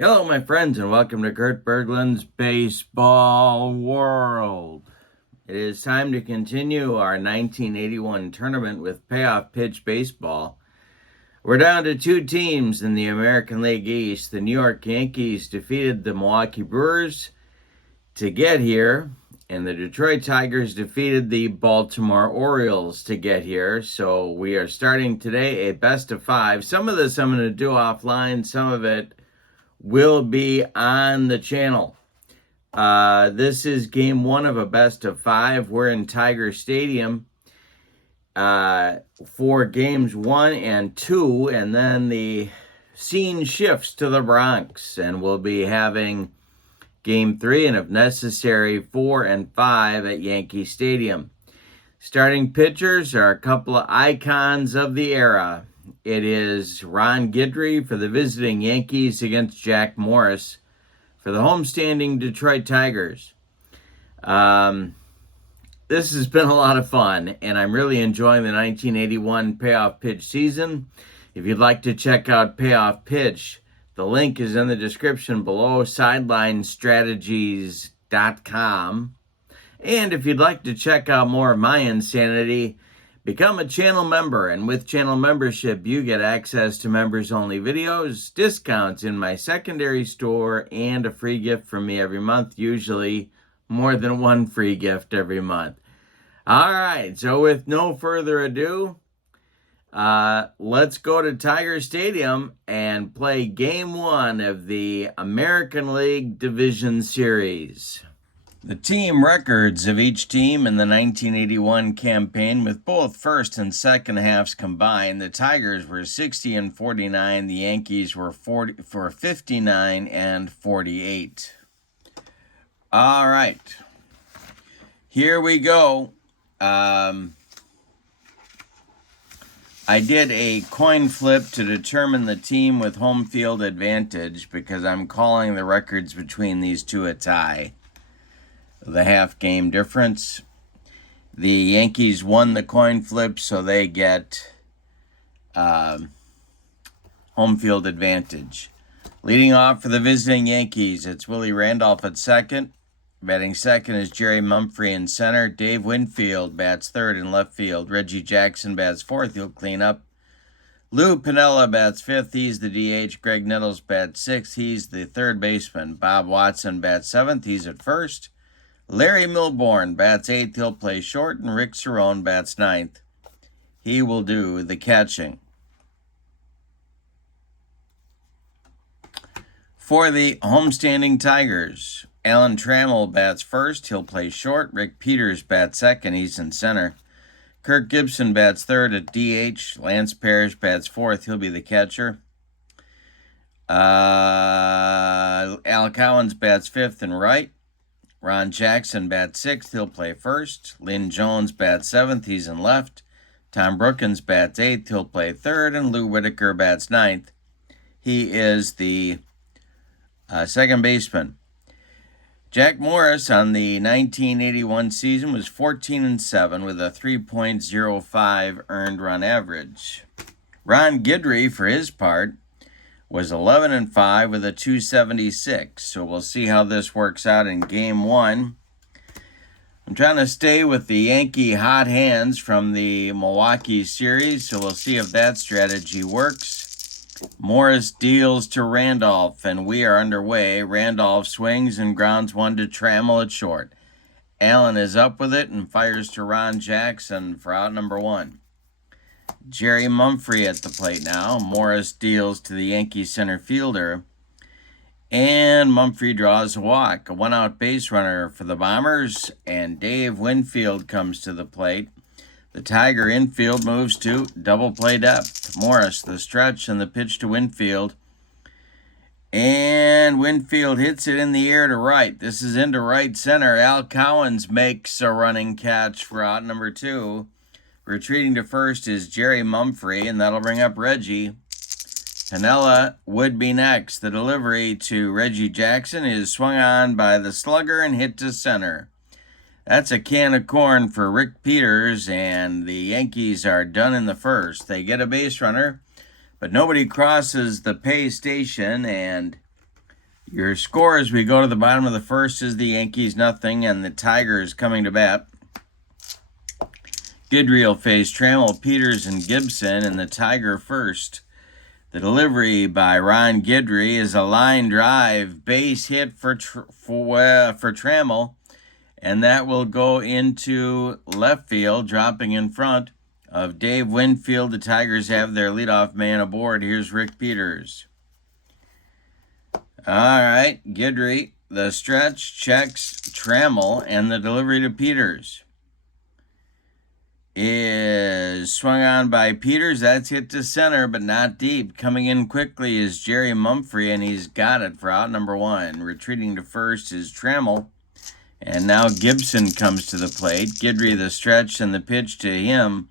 Hello, my friends, and welcome to Kurt Berglund's Baseball World. It is time to continue our 1981 tournament with Payoff Pitch Baseball. We're down to two teams in the American League East. The New York Yankees defeated the Milwaukee Brewers to get here, and the Detroit Tigers defeated the Baltimore Orioles to get here. So we are starting today a best of five. Some of this I'm going to do offline, some of it will be on the channel. This is game one of a best of five. We're in Tiger Stadium for games 1 and 2, and then the scene shifts to the Bronx, and we'll be having game 3 and, if necessary, 4 and 5 at Yankee Stadium. Starting pitchers are a couple of icons of the era. It is Ron Guidry for the visiting Yankees against Jack Morris for the homestanding Detroit Tigers. This has been a lot of fun, and I'm really enjoying the 1981 Payoff Pitch season. If you'd like to check out Payoff Pitch, the link is in the description below, sidelinestrategies.com. And if you'd like to check out more of my insanity, become a channel member, and with channel membership, you get access to members-only videos, discounts in my secondary store, and a free gift from me every month, usually more than one free gift every month. All right, so with no further ado, let's go to Tiger Stadium and play Game 1 of the American League Division Series. The team records of each team in the 1981 campaign, with both first and second halves combined, the Tigers were 60 and 49, the Yankees were 59 and 48. All right, here we go. I did a coin flip to determine the team with home field advantage because I'm calling the records between these two a tie. The half game difference. The Yankees won the coin flip, so they get home field advantage. Leading off for the visiting Yankees, it's Willie Randolph at second. Batting second is Jerry Mumphrey in center. Dave Winfield bats third in left field. Reggie Jackson bats fourth. He'll clean up. Lou Piniella bats fifth. He's the DH. Greg Nettles bats sixth. He's the third baseman. Bob Watson bats seventh. He's at first. Larry Milbourne bats eighth. He'll play short. And Rick Cerrone bats ninth. He will do the catching. For the homestanding Tigers, Alan Trammell bats first. He'll play short. Rick Peters bats second. He's in center. Kirk Gibson bats third at DH. Lance Parrish bats fourth. He'll be the catcher. Al Cowens bats fifth and right. Ron Jackson bats sixth. He'll play first. Lynn Jones bats seventh. He's in left. Tom Brookins bats eighth. He'll play third. And Lou Whitaker bats ninth. He is the second baseman. Jack Morris on the 1981 season was 14-7 with a 3.05 earned run average. Ron Guidry, for his part, was 11-5 with a 276. So we'll see how this works out in game 1. I'm trying to stay with the Yankee hot hands from the Milwaukee series, so we'll see if that strategy works. Morris deals to Randolph, and we are underway. Randolph swings and grounds one to Trammell at short. Allen is up with it and fires to Ron Jackson for out number 1. Jerry Mumphrey at the plate now. Morris deals to the Yankee center fielder, and Mumphrey draws a walk. A one-out base runner for the Bombers, and Dave Winfield comes to the plate. The Tiger infield moves to double play depth. Morris, the stretch, and the pitch to Winfield. And Winfield hits it in the air to right. This is into right center. Al Cowens makes a running catch for out number 2. Retreating to first is Jerry Mumphrey, and that'll bring up Reggie. Piniella would be next. The delivery to Reggie Jackson is swung on by the slugger and hit to center. That's a can of corn for Rick Peters, and the Yankees are done in the first. They get a base runner, but nobody crosses the pay station, and Your score as we go to the bottom of the first is the Yankees 0 and the Tigers coming to bat. Guidry will face Trammell, Peters, and Gibson in the Tiger first. The delivery by Ron Guidry is a line drive base hit for Trammell, and that will go into left field, dropping in front of Dave Winfield. The Tigers have their leadoff man aboard. Here's Rick Peters. All right, Guidry, the stretch, checks Trammell, and the delivery to Peters is swung on by Peters. That's hit to center, but not deep. Coming in quickly is Jerry Mumphrey, and he's got it for out number 1. Retreating to first is Trammell, and now Gibson comes to the plate. Guidry, the stretch, and the pitch to him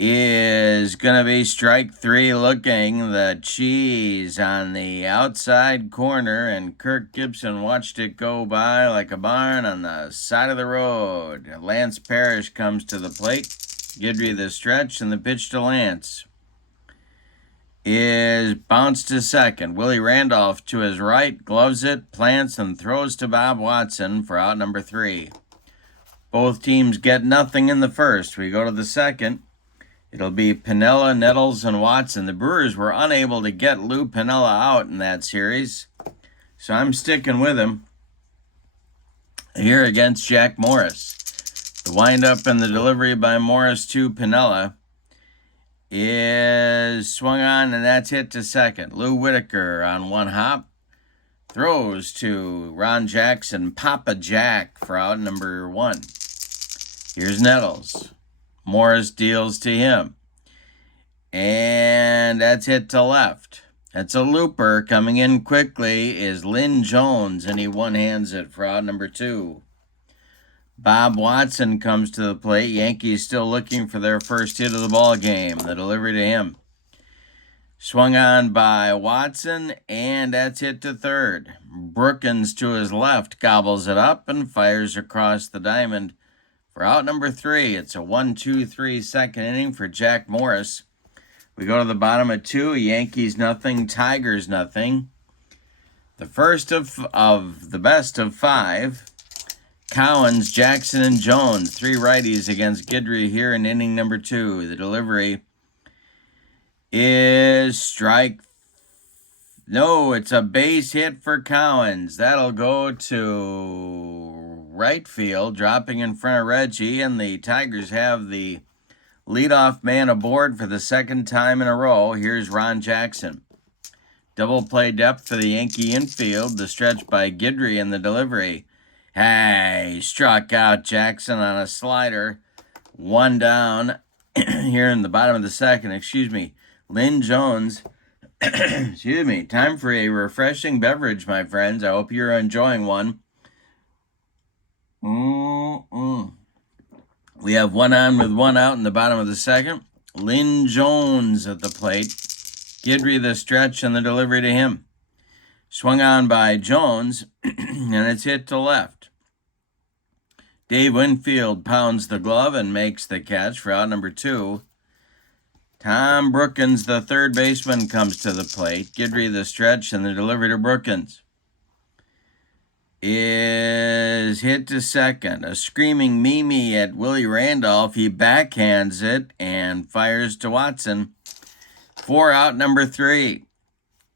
is going to be strike 3 looking. The cheese on the outside corner, and Kirk Gibson watched it go by like a barn on the side of the road. Lance Parrish comes to the plate. Guidry, the stretch, and the pitch to Lance is bounced to second. Willie Randolph to his right, gloves it, plants, and throws to Bob Watson for out number 3. Both teams get nothing in the first. We go to the second. It'll be Piniella, Nettles, and Watson. The Brewers were unable to get Lou Piniella out in that series, so I'm sticking with him here against Jack Morris. The windup and the delivery by Morris to Piniella is swung on, and that's hit to second. Lou Whitaker on one hop throws to Ron Jackson, Papa Jack, for out number 1. Here's Nettles. Morris deals to him, and that's hit to left. That's a looper. Coming in quickly is Lynn Jones, and he one-hands it for out number 2. Bob Watson comes to the plate. Yankees still looking for their first hit of the ball game. The delivery to him swung on by Watson, and that's hit to third. Brookins to his left gobbles it up and fires across the diamond for out number 3. It's a 1-2-3 second inning for Jack Morris. We go to the bottom of 2. Yankees 0, Tigers 0. The first of the best of 5. Cowens, Jackson, and Jones, 3 righties against Guidry here in inning number 2. The delivery is strike. No, it's a base hit for Cowens. That'll go to right field, dropping in front of Reggie, and the Tigers have the leadoff man aboard for the second time in a row. Here's Ron Jackson. Double play depth for the Yankee infield. The stretch by Guidry and the delivery. Hey, struck out Jackson on a slider. 1 down here in the bottom of the second. Lynn Jones. Time for a refreshing beverage, my friends. I hope you're enjoying one. We have 1 on with 1 out in the bottom of the second. Lynn Jones at the plate. Guidry, the stretch, and the delivery to him. Swung on by Jones, and it's hit to left. Dave Winfield pounds the glove and makes the catch for out number 2. Tom Brookins, the third baseman, comes to the plate. Guidry, the stretch, and the delivery to Brookins is hit to second. A screaming Mimi at Willie Randolph. He backhands it and fires to Watson for out number 3.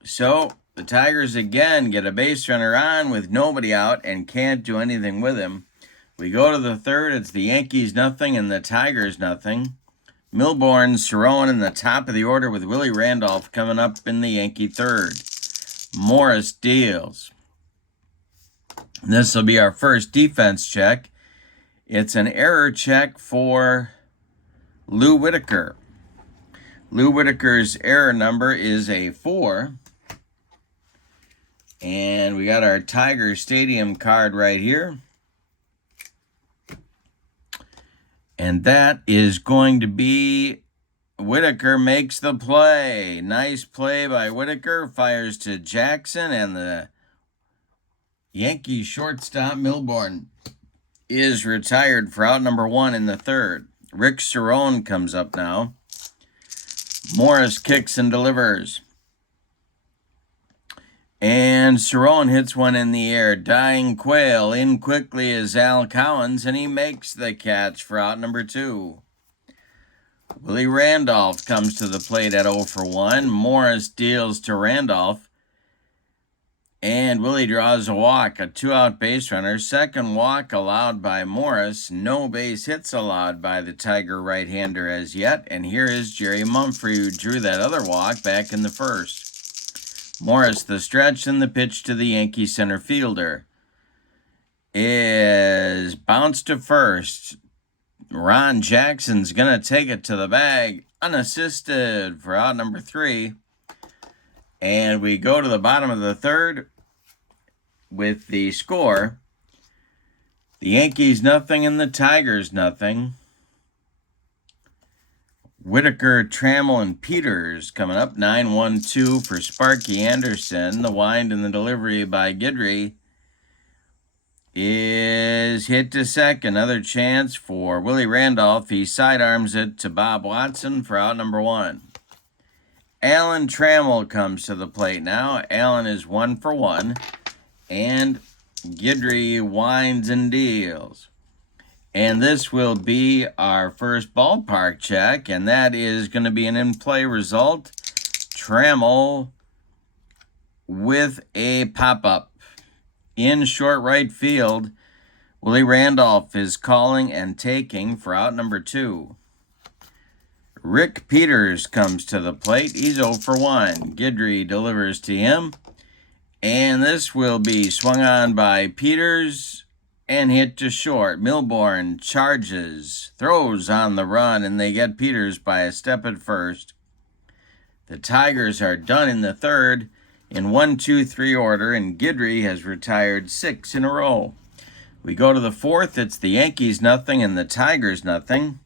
So the Tigers again get a base runner on with nobody out and can't do anything with him. We go to the third. It's the Yankees 0 and the Tigers 0. Milbourne, Cerrone in the top of the order with Willie Randolph coming up in the Yankee third. Morris deals. This will be our first defense check. It's an error check for Lou Whitaker. Lou Whitaker's error number is a 4. And we got our Tiger Stadium card right here. And that is going to be Whitaker makes the play. Nice play by Whitaker. Fires to Jackson, and the Yankee shortstop Milbourne is retired for out number 1 in the third. Rick Cerrone comes up now. Morris kicks and delivers. And Aaron Cerrone hits one in the air. Dying Quail in quickly is Al Cowens, and he makes the catch for out number 2. Willie Randolph comes to the plate at 0 for 1. Morris deals to Randolph, and Willie draws a walk, a 2-out base runner. Second walk allowed by Morris. No base hits allowed by the Tiger right-hander as yet. And here is Jerry Mumphrey, who drew that other walk back in the first. Morris, the stretch, and the pitch to the Yankee center fielder is bounced to first. Ron Jackson's going to take it to the bag, unassisted for out number 3. And we go to the bottom of the third with the score. The Yankees nothing and the Tigers nothing. Whitaker, Trammell, and Peters coming up. 9-1-2 for Sparky Anderson. The wind and the delivery by Guidry is hit to second. Another chance for Willie Randolph. He sidearms it to Bob Watson for out number 1. Alan Trammell comes to the plate now. Alan is 1 for 1. And Guidry winds and deals. And this will be our first ballpark check, and that is going to be an in-play result. Trammell with a pop-up. In short right field, Willie Randolph is calling and taking for out number 2. Rick Peters comes to the plate. He's 0 for 1. Guidry delivers to him. And this will be swung on by Peters and hit to short. Milbourne charges, throws on the run, and they get Peters by a step at first. The Tigers are done in the third in 1-2-3 order, and Guidry has retired 6 in a row. We go to the fourth. It's the Yankees nothing and the Tigers nothing.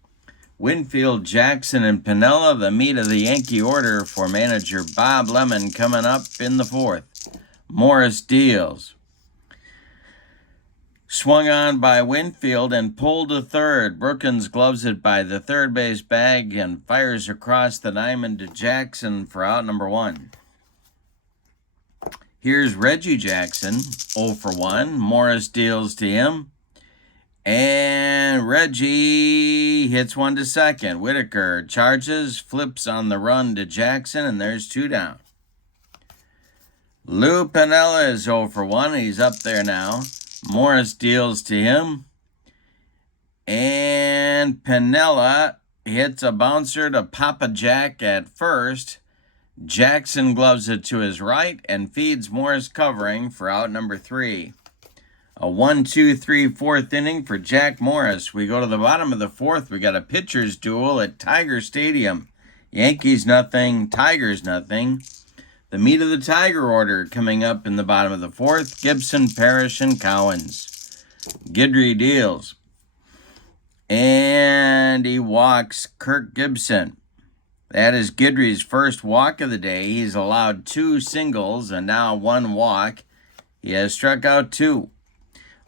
Winfield, Jackson, and Piniella, the meat of the Yankee order for manager Bob Lemon, coming up in the fourth. Morris deals. Swung on by Winfield and pulled to third. Brookins gloves it by the third base bag and fires across the diamond to Jackson for out number 1. Here's Reggie Jackson, 0 for 1. Morris deals to him. And Reggie hits one to second. Whitaker charges, flips on the run to Jackson, and there's 2 down. Lou Piniella is 0 for 1. He's up there now. Morris deals to him. And Piniella hits a bouncer to Papa Jack at first. Jackson gloves it to his right and feeds Morris covering for out number 3. A 1-2-3 fourth inning for Jack Morris. We go to the bottom of the fourth. We got a pitcher's duel at Tiger Stadium. Yankees nothing, Tigers nothing. The meat of the Tiger order coming up in the bottom of the fourth. Gibson, Parrish, and Cowens. Guidry deals. And he walks Kirk Gibson. That is Guidry's first walk of the day. He's allowed 2 singles and now 1 walk. He has struck out 2.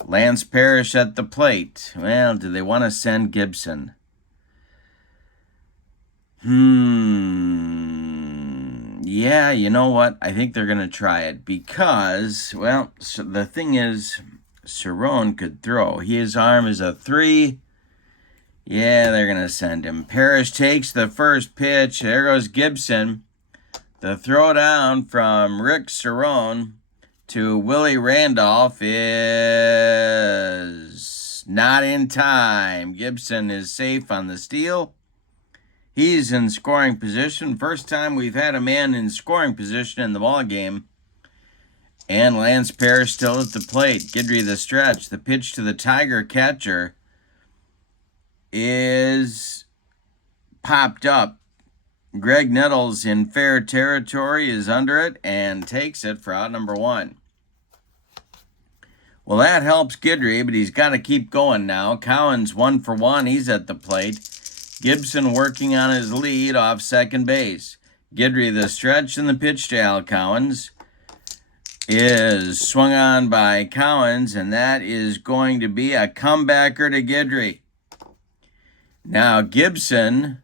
Lance Parrish at the plate. Well, do they want to send Gibson? Yeah, you know what? I think they're going to try it because, well, so the thing is, Cerrone could throw. His arm is a 3. Yeah, they're going to send him. Parrish takes the first pitch. There goes Gibson. The throw down from Rick Cerrone to Willie Randolph is not in time. Gibson is safe on the steal. He's in scoring position. First time we've had a man in scoring position in the ballgame. And Lance Parrish still at the plate. Guidry the stretch. The pitch to the Tiger catcher is popped up. Greg Nettles in fair territory is under it and takes it for out number 1. Well, that helps Guidry, but he's got to keep going now. Cowens 1 for 1. He's at the plate. Gibson working on his lead off second base. Guidry the stretch, and the pitch to Al Cowens is swung on by Cowens, and that is going to be a comebacker to Guidry. Now, Gibson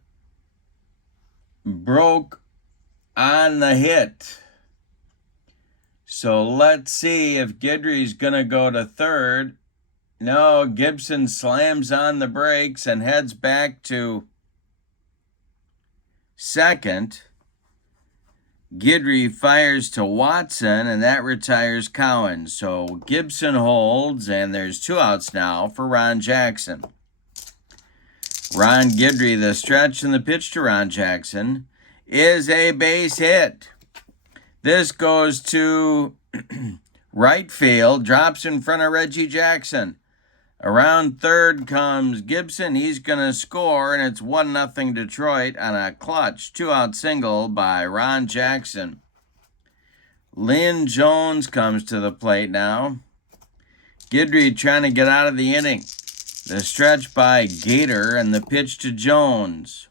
broke on the hit. So So let's see if Guidry's going to go to third. No, Gibson slams on the brakes and heads back to second. Guidry fires to Watson, and that retires Cowan. So Gibson holds, and there's 2 outs now for Ron Jackson. Ron Guidry, the stretch, and the pitch to Ron Jackson is a base hit. This goes to right field, drops in front of Reggie Jackson. Around third comes Gibson. He's going to score, and it's 1-0 Detroit on a clutch 2-out single by Ron Jackson. Lynn Jones comes to the plate now. Guidry trying to get out of the inning. The stretch by Gator, and the pitch to Jones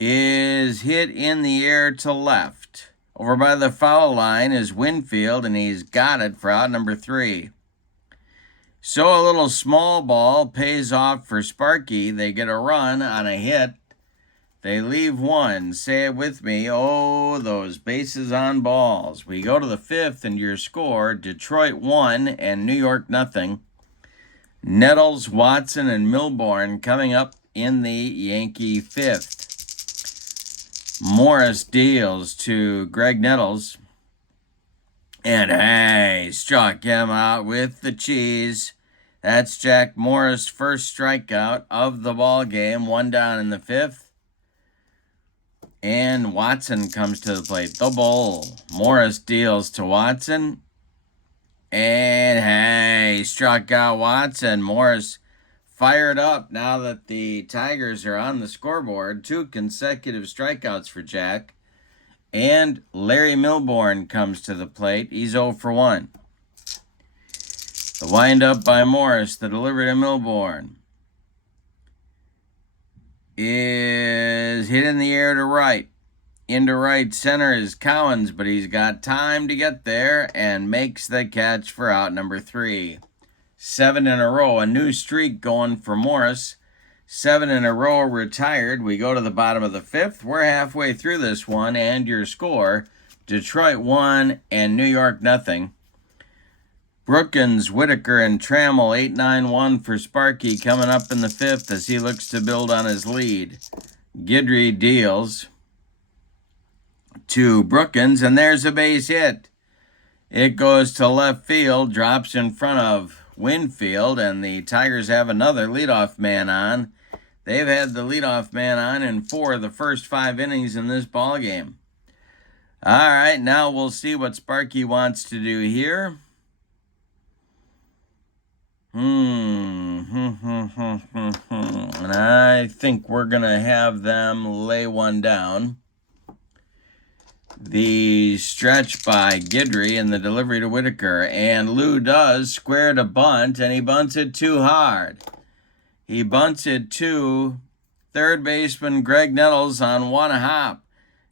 is hit in the air to left. Over by the foul line is Winfield, and he's got it for out number 3. So a little small ball pays off for Sparky. They get a run on a hit. They leave 1. Say it with me. Oh, those bases on balls. We go to the 5th, and your score, Detroit 1 and New York 0. Nettles, Watson, and Milbourne coming up in the Yankee 5th. Morris deals to Greg Nettles. And hey, struck him out with the cheese. That's Jack Morris' first strikeout of the ball game. 1 down in the 5th. And Watson comes to the plate. The ball. Morris deals to Watson. And hey, struck out Watson. Morris fired up now that the Tigers are on the scoreboard. 2 consecutive strikeouts for Jack. And Larry Milbourne comes to the plate. He's 0 for 1. The windup by Morris, the delivery to Milbourne, is hit in the air to right. Into right center is Cowens, but he's got time to get there and makes the catch for out number 3. 7 in a row, a new streak going for Morris. 7 in a row retired. We go to the bottom of the 5th. We're halfway through this one, and your score, Detroit 1 and New York 0. Brookins, Whitaker, and Trammell 8-9-1 for Sparky coming up in the 5th as he looks to build on his lead. Guidry deals to Brookins, and there's a base hit. It goes to left field, drops in front of Winfield, and the Tigers have another leadoff man on. They've had the leadoff man on in 4 of the first 5 innings in this ball game. All right, now we'll see what Sparky wants to do here. And I think we're going to have them lay one down. The stretch by Guidry and the delivery to Whitaker. And Lou does square to bunt, and he bunts it too hard. He bunts it to third baseman Greg Nettles on 1 hop.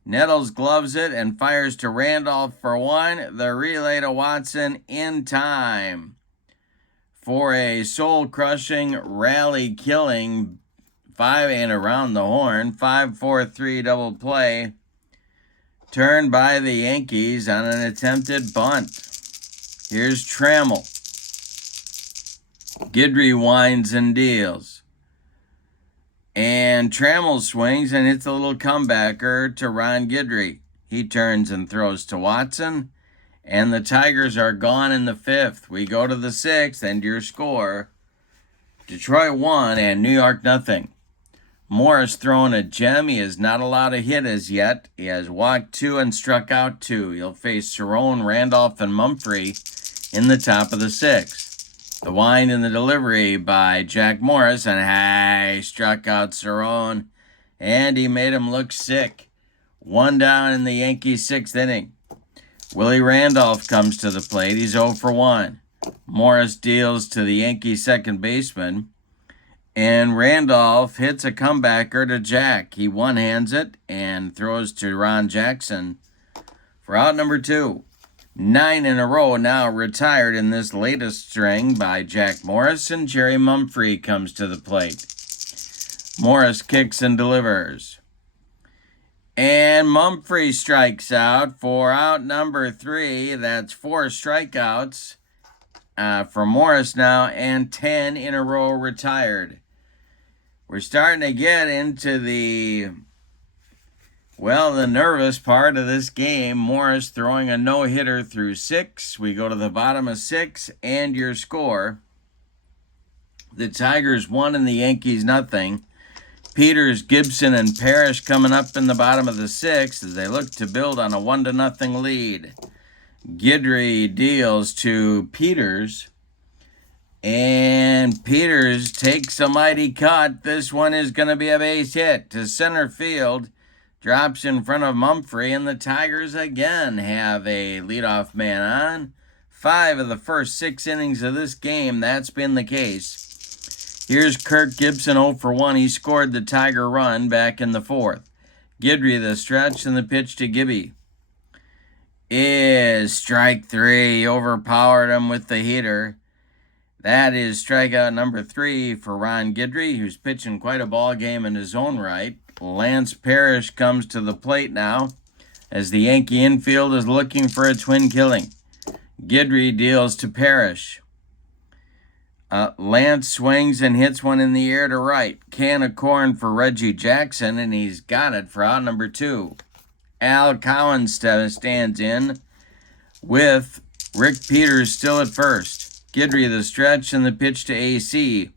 Nettles gloves it and fires to Randolph for 1. The relay to Watson in time for a soul-crushing, rally-killing 5 and around the horn, 5-4-3 double play, turned by the Yankees on an attempted bunt. Here's Trammell. Guidry winds and deals. And Trammell swings and hits a little comebacker to Ron Guidry. He turns and throws to Watson. And the Tigers are gone in the 5th. We go to the 6th, and your score, Detroit 1 and New York 0. Morris throwing a gem. He is not allowed a hit as yet. He has walked 2 and struck out 2. He'll face Cerrone, Randolph, and Mumphrey in the top of the 6th. The wind and the delivery by Jack Morris, and he struck out Cerrone, and he made him look sick. 1 down in the Yankees' 6th inning. Willie Randolph comes to the plate. He's 0 for 1. Morris deals to the Yankees' second baseman. And Randolph hits a comebacker to Jack. He one-hands it and throws to Ron Jackson for out number 2. 9 in a row now retired in this latest string by Jack Morris, and Jerry Mumphrey comes to the plate. Morris kicks and delivers. And Mumphrey strikes out for out number 3. That's 4 strikeouts for Morris now, and 10 in a row retired. We're starting to get into the nervous part of this game. Morris throwing a no-hitter through 6. We go to the bottom of 6, and your score. The Tigers 1 and the Yankees nothing. Peters, Gibson, and Parrish coming up in the bottom of the 6th as they look to build on a 1-0 lead. Guidry deals to Peters, and Peters takes a mighty cut. This one is going to be a base hit to center field. Drops in front of Mumphrey, and the Tigers again have a leadoff man on. 5 of the first 6 innings of this game, that's been the case. Here's Kirk Gibson 0 for 1. He scored the Tiger run back in the 4th. Guidry, the stretch, and the pitch to Gibby is strike 3. Overpowered him with the heater. That is strikeout number 3 for Ron Guidry, who's pitching quite a ball game in his own right. Lance Parrish comes to the plate now as the Yankee infield is looking for a twin killing. Guidry deals to Parrish. Lance swings and hits one in the air to right. Can of corn for Reggie Jackson, and he's got it for out number 2. Al Collins stands in with Rick Peters still at first. Guidry, the stretch, and the pitch to AC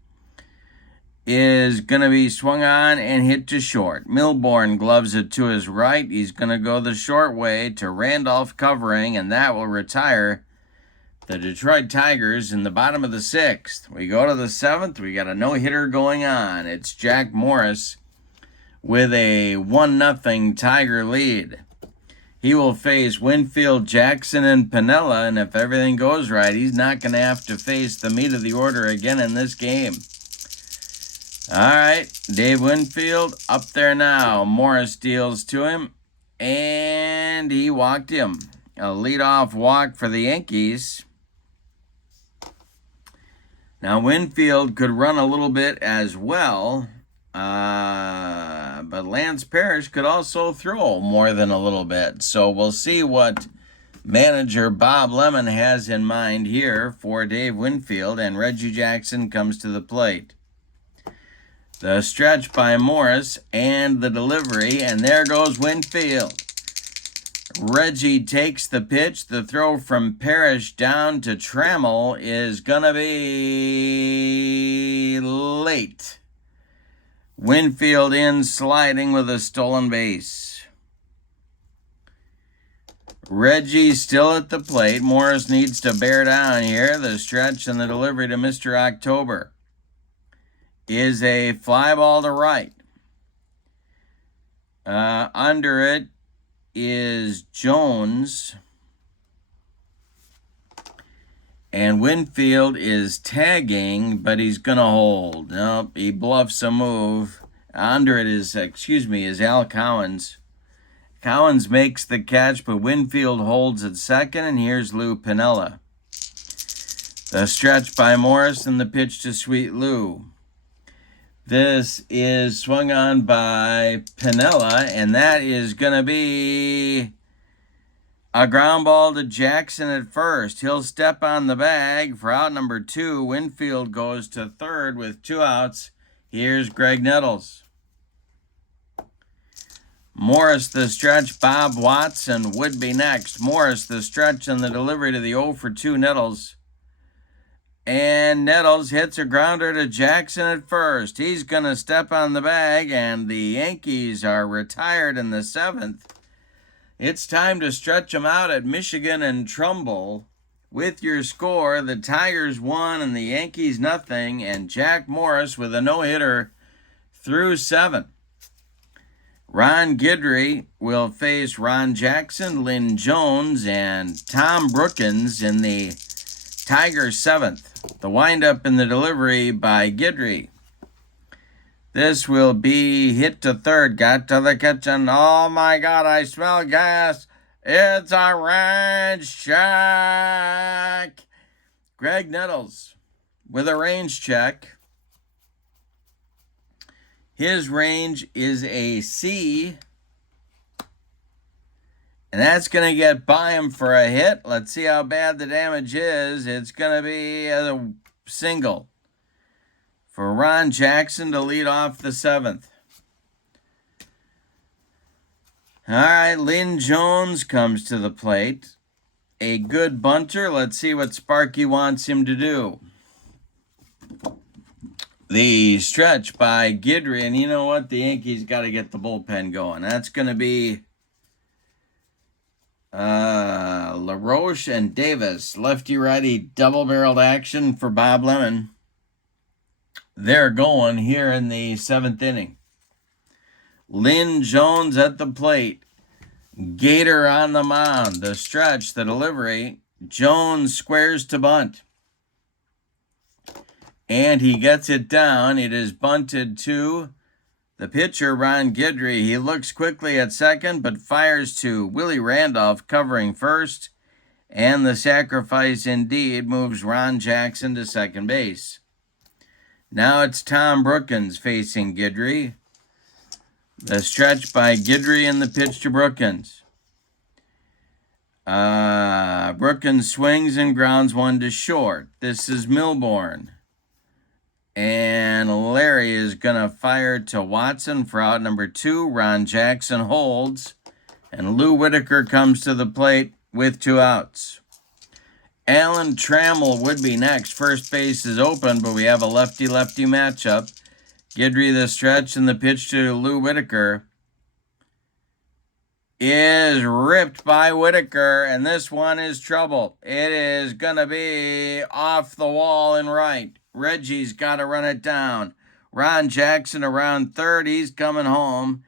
is going to be swung on and hit to short. Milbourne gloves it to his right. He's going to go the short way to Randolph covering, and that will retire the Detroit Tigers in the bottom of the 6th. We go to the 7th. We got a no-hitter going on. It's Jack Morris with a 1-0 Tiger lead. He will face Winfield, Jackson, and Piniella, and if everything goes right, he's not going to have to face the meat of the order again in this game. All right, Dave Winfield up there now. Morris deals to him, and he walked him. A leadoff walk for the Yankees. Now, Winfield could run a little bit as well, but Lance Parrish could also throw more than a little bit. So we'll see what manager Bob Lemon has in mind here for Dave Winfield, and Reggie Jackson comes to the plate. The stretch by Morris and the delivery, and there goes Winfield. Reggie takes the pitch. The throw from Parrish down to Trammell is going to be late. Winfield in sliding with a stolen base. Reggie still at the plate. Morris needs to bear down here. The stretch and the delivery to Mr. October is a fly ball to right. Under it is Jones, and Winfield is tagging, but he's going to hold. Nope, he bluffs a move. Under it is Al Collins. Collins makes the catch, but Winfield holds at second, and here's Lou Piniella. The stretch by Morris and the pitch to Sweet Lou. This is swung on by Piniella, and that is going to be a ground ball to Jackson at first. He'll step on the bag for out number 2. Winfield goes to third with 2 outs. Here's Greg Nettles. Morris the stretch, Bob Watson would be next. Morris the stretch and the delivery to the 0 for 2 Nettles. And Nettles hits a grounder to Jackson at first. He's going to step on the bag, and the Yankees are retired in the 7th. It's time to stretch them out at Michigan and Trumbull. With your score, the Tigers 1 and the Yankees nothing, and Jack Morris with a no-hitter through 7. Ron Guidry will face Ron Jackson, Lynn Jones, and Tom Brookins in the Tigers 7th. The windup in the delivery by Guidry. This will be hit to third. Got to the kitchen. Oh my God, I smell gas. It's a range check. Greg Nettles with a range check. His range is a C. And that's going to get by him for a hit. Let's see how bad the damage is. It's going to be a single for Ron Jackson to lead off the 7th. All right, Lynn Jones comes to the plate. A good bunter. Let's see what Sparky wants him to do. The stretch by Guidry, and you know what? The Yankees got to get the bullpen going. That's going to be LaRoche and Davis. Lefty-righty double-barreled action for Bob Lemon. They're going here in the 7th inning. Lynn Jones at the plate. Gator on the mound. The stretch, the delivery. Jones squares to bunt. And he gets it down. It is bunted to the pitcher, Ron Guidry. He looks quickly at second, but fires to Willie Randolph covering first. And the sacrifice indeed moves Ron Jackson to second base. Now it's Tom Brookins facing Guidry. The stretch by Guidry and the pitch to Brookins. Brookins swings and grounds one to short. This is Milbourne. And Larry is going to fire to Watson for out number 2. Ron Jackson holds. And Lou Whitaker comes to the plate with 2 outs. Alan Trammell would be next. First base is open, but we have a lefty-lefty matchup. Guidry the stretch and the pitch to Lou Whitaker is ripped by Whitaker, and this one is trouble. It is going to be off the wall and right. Reggie's got to run it down. Ron Jackson around third. He's coming home.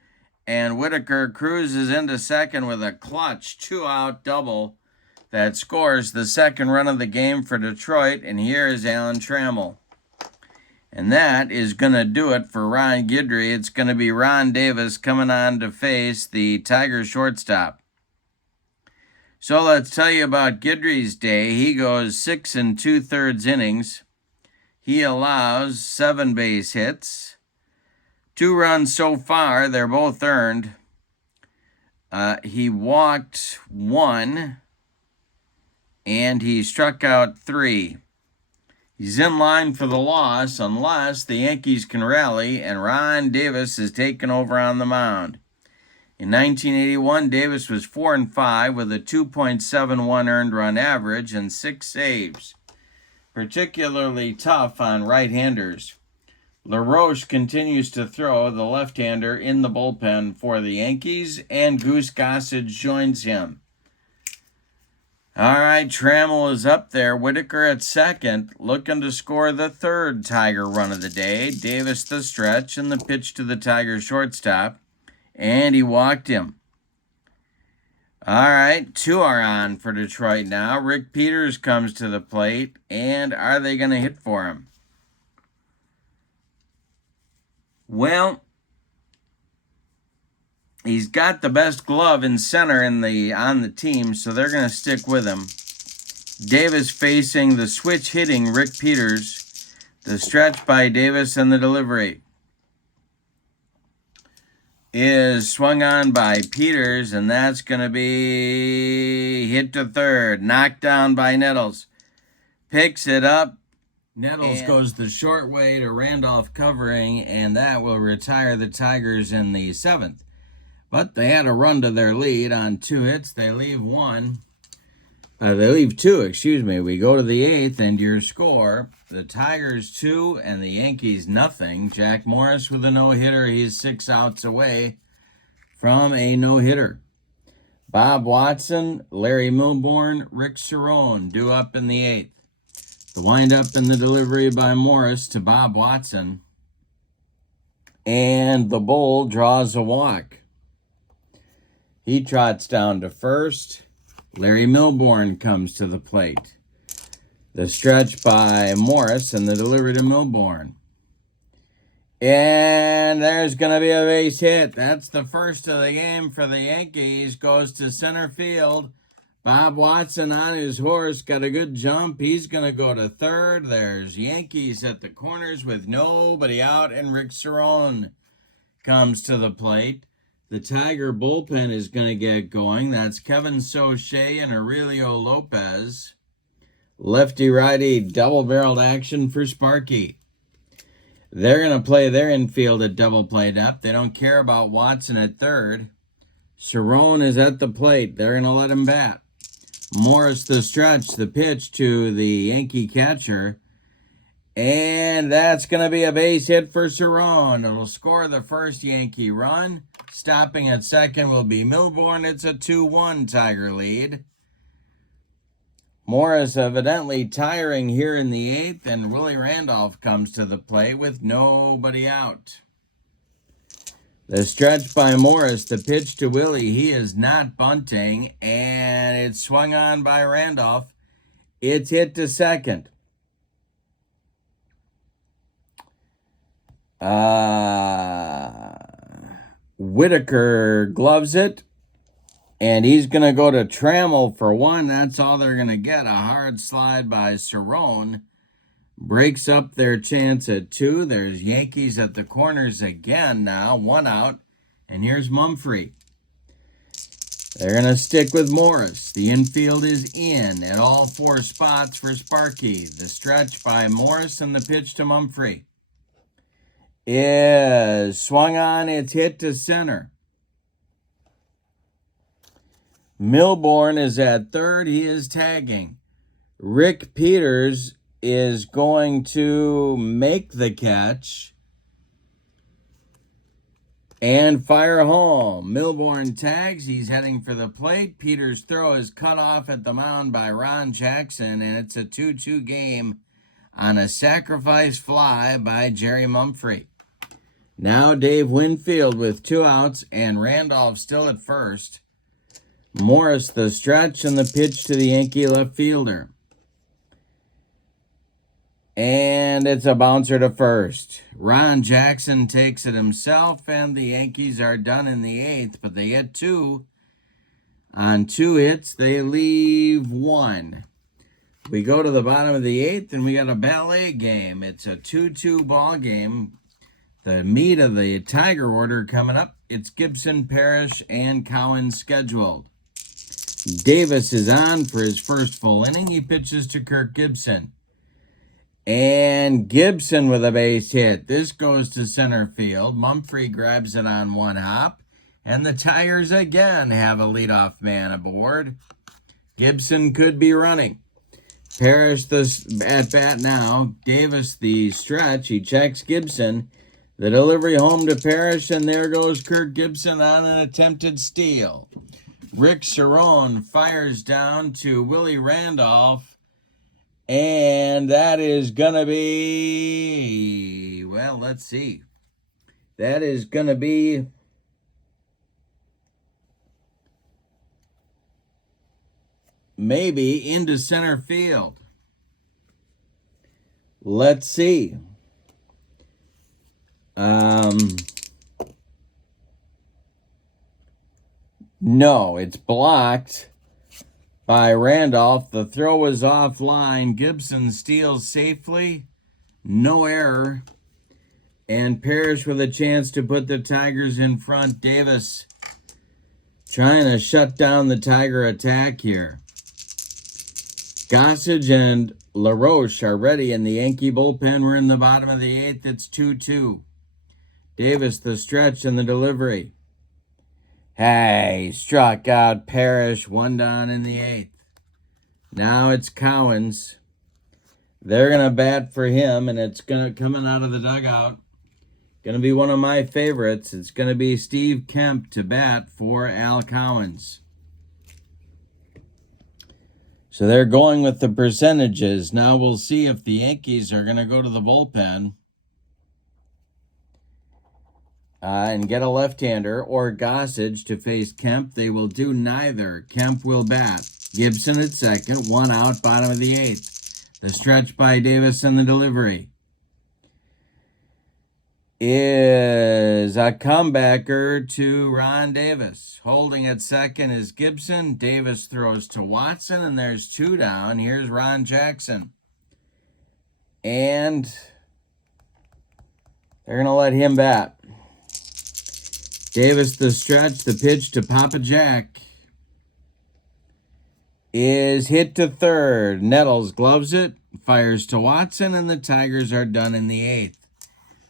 And Whitaker cruises into second with a clutch 2-out double that scores the second run of the game for Detroit. And here is Alan Trammell. And that is going to do it for Ron Guidry. It's going to be Ron Davis coming on to face the Tigers shortstop. So let's tell you about Guidry's day. He goes 6 2/3 innings. He allows 7 base hits. 2 runs so far. They're both earned. He walked 1, and he struck out 3. He's in line for the loss unless the Yankees can rally and Ron Davis is taken over on the mound. In 1981, Davis was 4-5 with a 2.71 earned run average and 6 saves. Particularly tough on right-handers. LaRoche continues to throw the left-hander in the bullpen for the Yankees, and Goose Gossage joins him. All right, Trammell is up there. Whitaker at second, looking to score the 3rd Tiger run of the day. Davis the stretch and the pitch to the Tiger shortstop, and he walked him. All right, 2 are on for Detroit now. Rick Peters comes to the plate, and are they going to hit for him? Well, he's got the best glove in center on the team, so they're going to stick with him. Davis facing the switch hitting Rick Peters. The stretch by Davis and the delivery is swung on by Peters, and that's going to be hit to third. Knocked down by Nettles. Picks it up. Nettles goes the short way to Randolph covering, and that will retire the Tigers in the 7th. But they had a run to their lead on 2 hits. They leave 2, excuse me. We go to the 8th, and your score, the Tigers 2 and the Yankees nothing. Jack Morris with a no-hitter. He's 6 outs away from a no-hitter. Bob Watson, Larry Milbourne, Rick Cerrone due up in the 8th. The windup and the delivery by Morris to Bob Watson. And the Bull draws a walk. He trots down to first. Larry Milbourne comes to the plate. The stretch by Morris and the delivery to Milbourne. And there's going to be a base hit. That's the first of the game for the Yankees. Goes to center field. Bob Watson on his horse got a good jump. He's going to go to third. There's Yankees at the corners with nobody out, and Rick Cerrone comes to the plate. The Tiger bullpen is going to get going. That's Kevin Soche and Aurelio Lopez. Lefty-righty double-barreled action for Sparky. They're going to play their infield at double play depth. They don't care about Watson at third. Cerrone is at the plate. They're going to let him bat. Morris the stretch, the pitch to the Yankee catcher. And that's going to be a base hit for Cerrone. It'll score the first Yankee run. Stopping at second will be Milbourne. It's a 2-1 Tiger lead. Morris evidently tiring here in the 8th, and Willie Randolph comes to the plate with nobody out. The stretch by Morris, the pitch to Willie. He is not bunting, and it's swung on by Randolph. It's hit to second. Whitaker gloves it. And he's going to go to Trammell for one. That's all they're going to get. A hard slide by Cerrone breaks up their chance at 2. There's Yankees at the corners again now. 1 out. And here's Mumphrey. They're going to stick with Morris. The infield is in at all 4 spots for Sparky. The stretch by Morris and the pitch to Mumphrey is swung on. It's hit to center. Milbourne is at third. He is tagging. Rick Peters is going to make the catch and fire home. Milbourne tags. He's heading for the plate. Peters' throw is cut off at the mound by Ron Jackson, and it's a 2-2 game on a sacrifice fly by Jerry Mumphrey. Now Dave Winfield with 2 outs and Randolph still at first. Morris the stretch and the pitch to the Yankee left fielder. And it's a bouncer to first. Ron Jackson takes it himself, and the Yankees are done in the 8th, but they get 2. On 2 hits, they leave 1. We go to the bottom of the 8th, and we got a ballet game. It's a 2-2 ball game. The meat of the Tiger order coming up. It's Gibson, Parrish, and Cowan scheduled. Davis is on for his first full inning. He pitches to Kirk Gibson. And Gibson with a base hit. This goes to center field. Mumphrey grabs it on 1 hop. And the Tigers again have a leadoff man aboard. Gibson could be running. Parrish the at bat now. Davis the stretch. He checks Gibson. The delivery home to Parrish, and there goes Kirk Gibson on an attempted steal. Rick Cerrone fires down to Willie Randolph, and that is going to be, well, let's see. That is going to be maybe into center field. Let's see. No, it's blocked by Randolph. The throw is offline. Gibson steals safely. No error. And Parrish with a chance to put the Tigers in front. Davis trying to shut down the Tiger attack here. Gossage and LaRoche are ready in the Yankee bullpen. We're in the bottom of the 8th. It's 2-2. Davis the stretch and the delivery. Hey, struck out Parrish, 1 down in the 8th. Now it's Cowens. They're going to bat for him, and it's going to coming out of the dugout. Going to be one of my favorites. It's going to be Steve Kemp to bat for Al Cowens. So they're going with the percentages. Now we'll see if the Yankees are going to go to the bullpen and get a left-hander or Gossage to face Kemp. They will do neither. Kemp will bat. Gibson at second, 1 out, bottom of the 8th. The stretch by Davis and the delivery is a comebacker to Ron Davis. Holding at second is Gibson. Davis throws to Watson, and there's 2 down. Here's Ron Jackson. And they're going to let him bat. Davis the stretch, the pitch to Papa Jack is hit to third. Nettles gloves it, fires to Watson, and the Tigers are done in the 8th.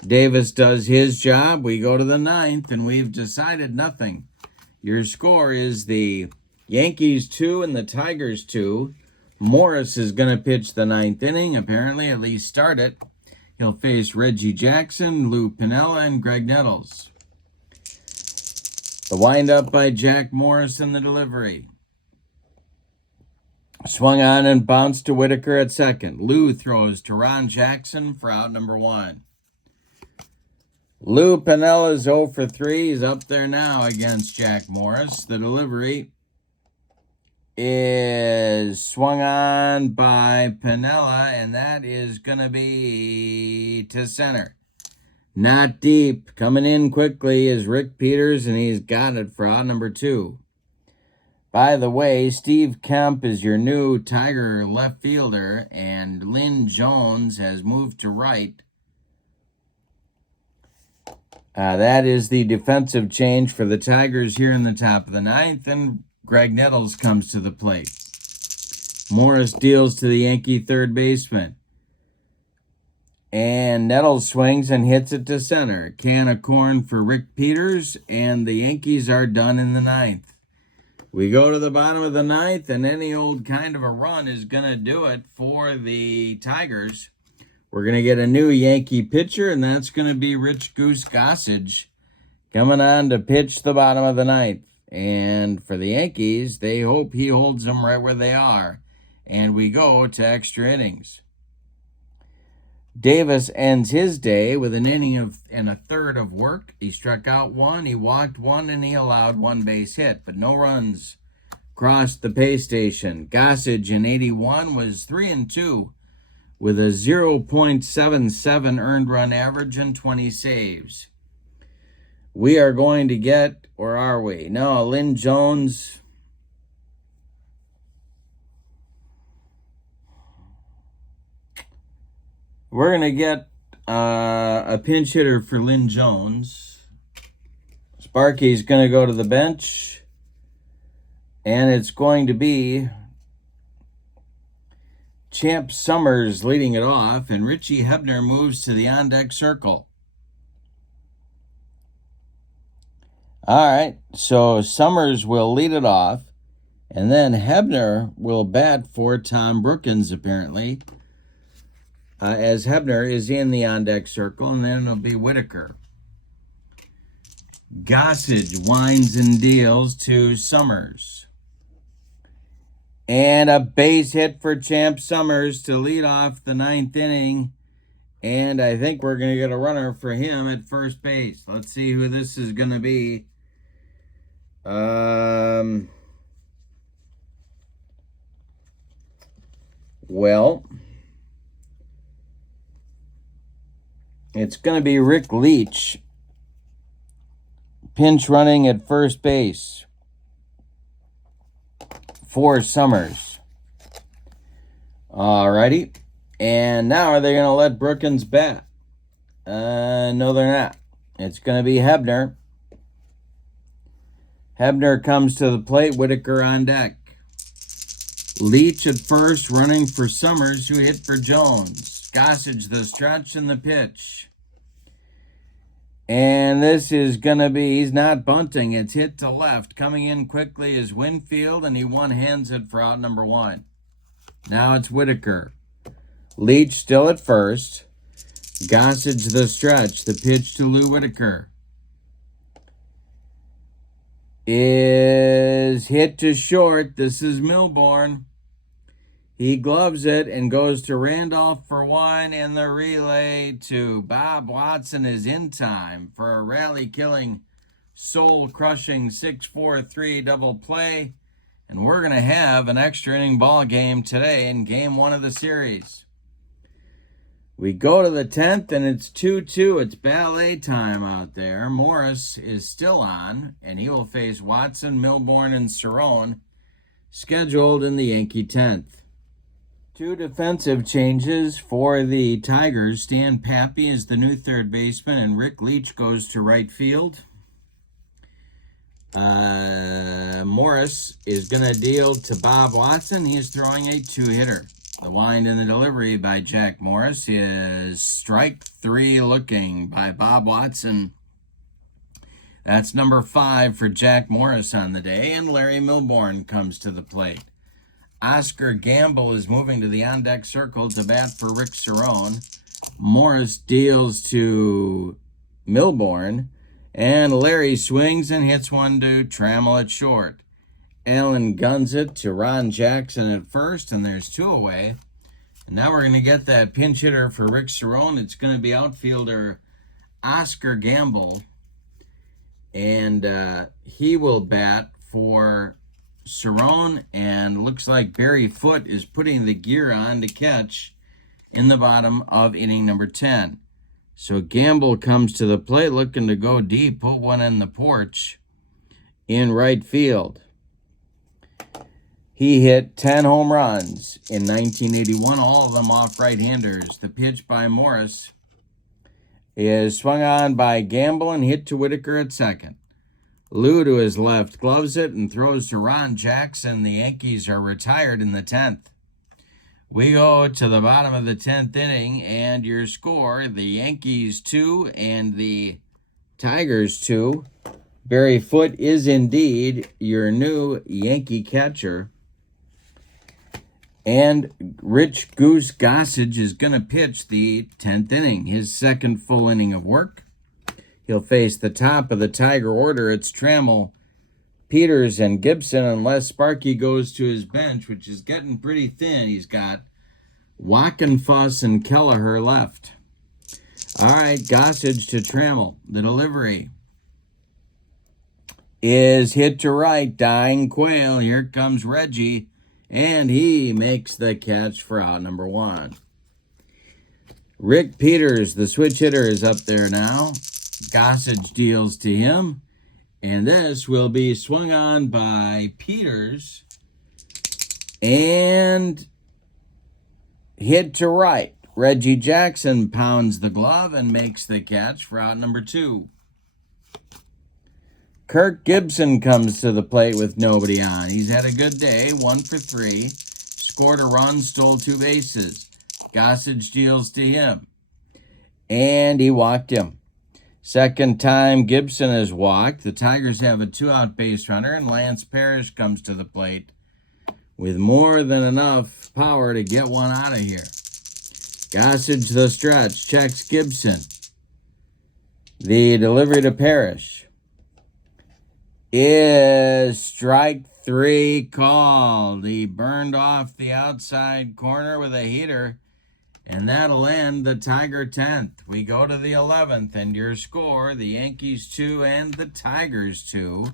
Davis does his job. We go to the 9th, and we've decided nothing. Your score is the Yankees 2 and the Tigers 2. Morris is going to pitch the 9th inning, apparently, at least start it. He'll face Reggie Jackson, Lou Piniella, and Greg Nettles. The windup by Jack Morris in the delivery. Swung on and bounced to Whitaker at second. Lou throws to Ron Jackson for out number 1. Lou Piniella's 0 for 3. He's up there now against Jack Morris. The delivery is swung on by Piniella, and that is going to be to center. Not deep. Coming in quickly is Rick Peters, and he's got it for out number 2. By the way, Steve Kemp is your new Tiger left fielder, and Lynn Jones has moved to right. That is the defensive change for the Tigers here in the top of the 9th, and Greg Nettles comes to the plate. Morris deals to the Yankee third baseman. And Nettles swings and hits it to center. Can of corn for Rick Peters, and the Yankees are done in the 9th. We go to the bottom of the 9th, and any old kind of a run is going to do it for the Tigers. We're going to get a new Yankee pitcher, and that's going to be Rich Goose Gossage coming on to pitch the bottom of the 9th. And for the Yankees, they hope he holds them right where they are. And we go to extra innings. Davis ends his day with an inning and a third of work. He struck out 1, he walked 1, and he allowed 1 base hit, but no runs crossed the pay station. Gossage in 81 was 3-2 with a 0.77 earned run average and 20 saves. We are going to get, or are we? No, Lynn Jones. We're going to get a pinch hitter for Lynn Jones. Sparky's going to go to the bench. And it's going to be Champ Summers leading it off. And Richie Hebner moves to the on-deck circle. All right, so Summers will lead it off. And then Hebner will bat for Tom Brookins, apparently. As Hebner is in the on-deck circle, and then it'll be Whitaker. Gossage winds and deals to Summers. And a base hit for Champ Summers to lead off the 9th inning. And I think we're going to get a runner for him at first base. Let's see who this is going to be. Well, it's going to be Rick Leach, pinch running at first base for Summers. Alrighty. And now are they going to let Brookins bat? No, they're not. It's going to be Hebner. Hebner comes to the plate. Whitaker on deck. Leach at first, running for Summers, who hit for Jones. Gossage the stretch and the pitch. And this is going to be, he's not bunting, it's hit to left. Coming in quickly is Winfield, and he one-hands it for out number 1. Now it's Whitaker. Leach still at first. Gossage the stretch. The pitch to Lou Whitaker is hit to short. This is Milbourne. He gloves it and goes to Randolph for 1, and the relay to Bob Watson is in time for a rally-killing, soul-crushing 6-4-3 double play. And we're going to have an extra inning ball game today in game 1 of the series. We go to the 10th, and it's 2-2. It's ballet time out there. Morris is still on, and he will face Watson, Milbourne, and Cerrone, scheduled in the Yankee 10th. 2 defensive changes for the Tigers. Stan Pappy is the new third baseman, and Rick Leach goes to right field. Morris is going to deal to Bob Watson. He's throwing a 2-hitter. The wind and the delivery by Jack Morris is strike 3 looking by Bob Watson. That's number 5 for Jack Morris on the day, and Larry Milbourne comes to the plate. Oscar Gamble is moving to the on-deck circle to bat for Rick Cerrone. Morris deals to Milbourne, and Larry swings and hits one to Trammell at short. Allen guns it to Ron Jackson at first, and there's 2 away. And now we're going to get that pinch hitter for Rick Cerrone. It's going to be outfielder Oscar Gamble, and he will bat for Cerrone, and looks like Barry Foote is putting the gear on to catch in the bottom of inning number 10. So Gamble comes to the plate looking to go deep, put one in the porch in right field. He hit 10 home runs in 1981, all of them off right-handers. The pitch by Morris is swung on by Gamble and hit to Whitaker at second. Lou to his left gloves it and throws to Ron Jackson. The Yankees are retired in the 10th. We go to the bottom of the 10th inning, and your score, the Yankees 2 and the Tigers 2. Barry Foote is indeed your new Yankee catcher. And Rich Goose Gossage is going to pitch the 10th inning, his second full inning of work. He'll face the top of the Tiger order. It's Trammell, Peters, and Gibson, unless Sparky goes to his bench, which is getting pretty thin. He's got Wackenfuss and Kelleher left. All right, Gossage to Trammell. The delivery is hit to right. Dying Quail. Here comes Reggie, and he makes the catch for out number 1. Rick Peters, the switch hitter, is up there now. Gossage deals to him, and this will be swung on by Peters and hit to right. Reggie Jackson pounds the glove and makes the catch for out number 2. Kirk Gibson comes to the plate with nobody on. He's had a good day, 1 for 3, scored a run, stole 2 bases. Gossage deals to him, and he walked him. Second time Gibson is walked. The Tigers have a 2-out base runner, and Lance Parrish comes to the plate with more than enough power to get one out of here. Gossage the stretch, checks Gibson. The delivery to Parrish is strike 3 called. He burned off the outside corner with a heater, and that'll end the Tiger 10th. We go to the 11th, and your score, the Yankees 2 and the Tigers 2.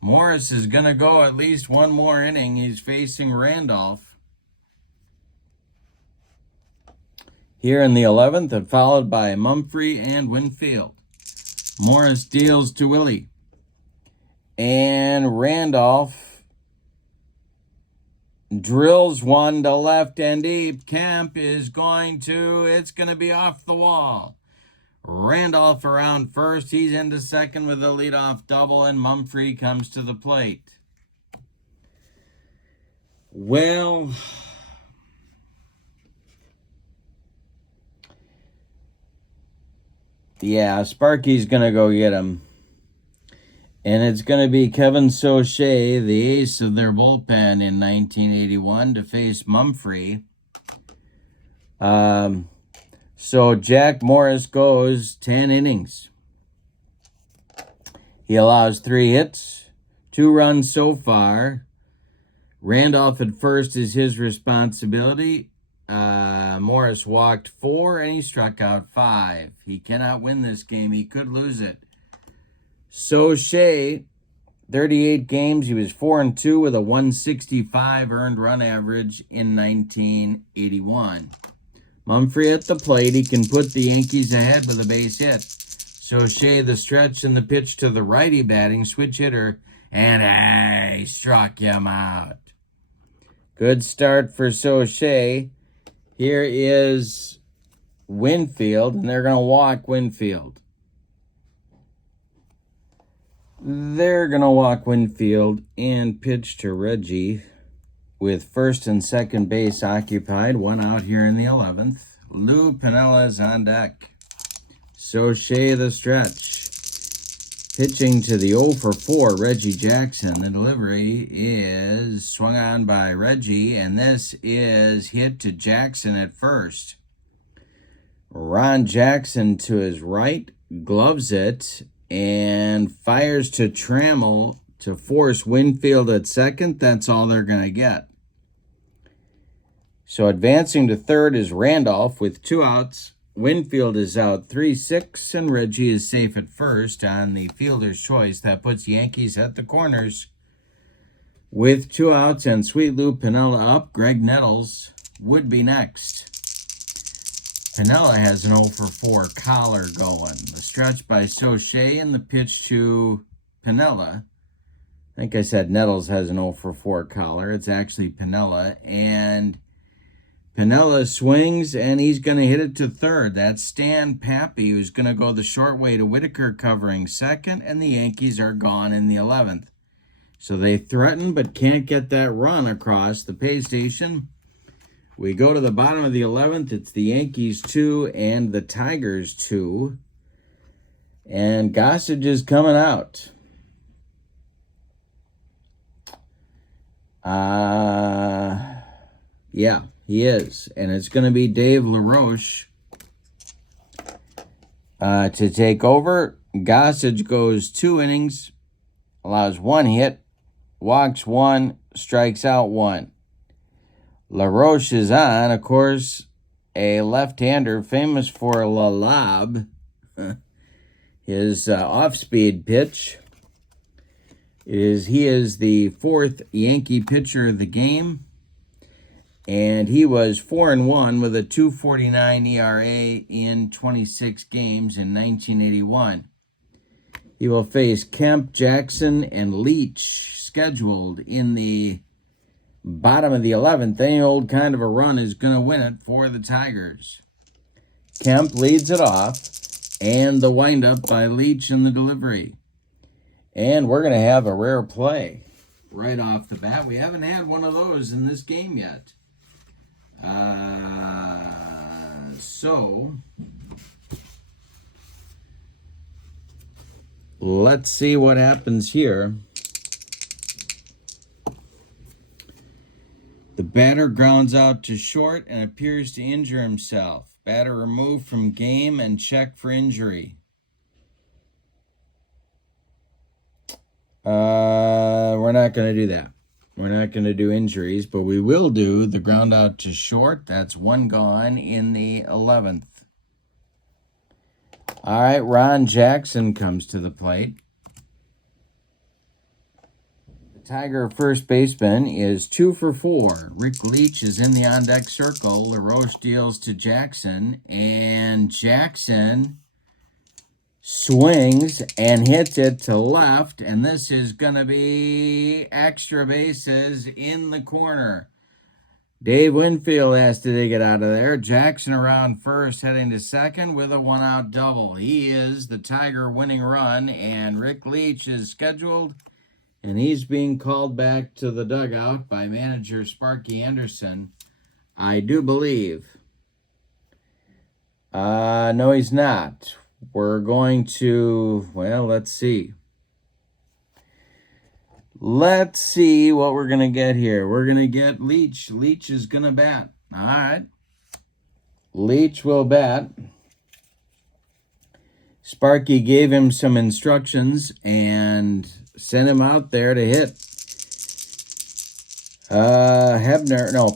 Morris is going to go at least one more inning. He's facing Randolph here in the 11th, and followed by Mumphrey and Winfield. Morris deals to Willie, and Randolph drills one to left and deep. Kemp is it's going to be off the wall. Randolph around first. He's into second with a leadoff double, and Mumphrey comes to the plate. Well, yeah, Sparky's going to go get him. And it's going to be Kevin Sauché, the ace of their bullpen in 1981, to face Mumphrey. So Jack Morris goes 10 innings. He allows 3 hits, 2 runs so far. Randolph at first is his responsibility. Morris walked 4 and he struck out 5. He cannot win this game. He could lose it. Sauché, 38 games. He was 4-2 with a 165 earned run average in 1981. Mumphrey at the plate. He can put the Yankees ahead with a base hit. Sauché, the stretch and the pitch to the righty batting switch hitter, and he struck him out. Good start for Sauché. Here is Winfield, and they're going to walk Winfield. They're going to walk Winfield and pitch to Reggie with first and second base occupied. One out here in the 11th. Lou Piniella is on deck. Soche the stretch. Pitching to the 0 for 4, Reggie Jackson. The delivery is swung on by Reggie, and this is hit to Jackson at first. Ron Jackson to his right, gloves it, and fires to Trammell to force Winfield at second. That's all they're going to get. So advancing to third is Randolph with 2 outs. Winfield is out 3-6, and Reggie is safe at first on the fielder's choice. That puts Yankees at the corners with 2 outs and Sweet Lou Piniella up. Greg Nettles would be next. Piniella has an 0 for 4 collar going. The stretch by Soche and the pitch to Piniella. I think I said Nettles has an 0 for 4 collar. It's actually Piniella, and Piniella swings, and he's going to hit it to third. That's Stan Pappy, who's going to go the short way to Whitaker covering second, and the Yankees are gone in the 11th. So they threaten but can't get that run across the pay station. We go to the bottom of the 11th. It's the Yankees 2 and the Tigers 2. And Gossage is coming out. Yeah. He is, and it's going to be Dave LaRoche to take over. Gossage goes 2 innings, allows 1 hit, walks 1, strikes out 1. LaRoche is on, of course, a left-hander famous for La Lob, his off-speed pitch. He is the 4th Yankee pitcher of the game. And he was 4-1 with a 2.49 ERA in 26 games in 1981. He will face Kemp, Jackson, and Leach scheduled in the bottom of the 11th. Any old kind of a run is going to win it for the Tigers. Kemp leads it off, and the windup by Leach in the delivery. And we're going to have a rare play right off the bat. We haven't had one of those in this game yet. So let's see what happens here. The batter grounds out to short and appears to injure himself. Batter removed from game and check for injury. We're not going to do that. We're not going to do injuries, but we will do the ground out to short. That's 1 gone in the 11th. All right, Ron Jackson comes to the plate. The Tiger first baseman is 2 for 4. Rick Leach is in the on-deck circle. LaRoche deals to Jackson, and Jackson swings and hits it to left, and this is going to be extra bases in the corner. Dave Winfield has to dig it out of there. Jackson around first, heading to second with a 1-out double. He is the Tiger winning run, and Rick Leach is scheduled, and he's being called back to the dugout by manager Sparky Anderson, I do believe. No, he's not. We're going to, well, let's see. Let's see what we're going to get here. We're going to get Leach. Leach is going to bat. All right. Leach will bat. Sparky gave him some instructions and sent him out there to hit.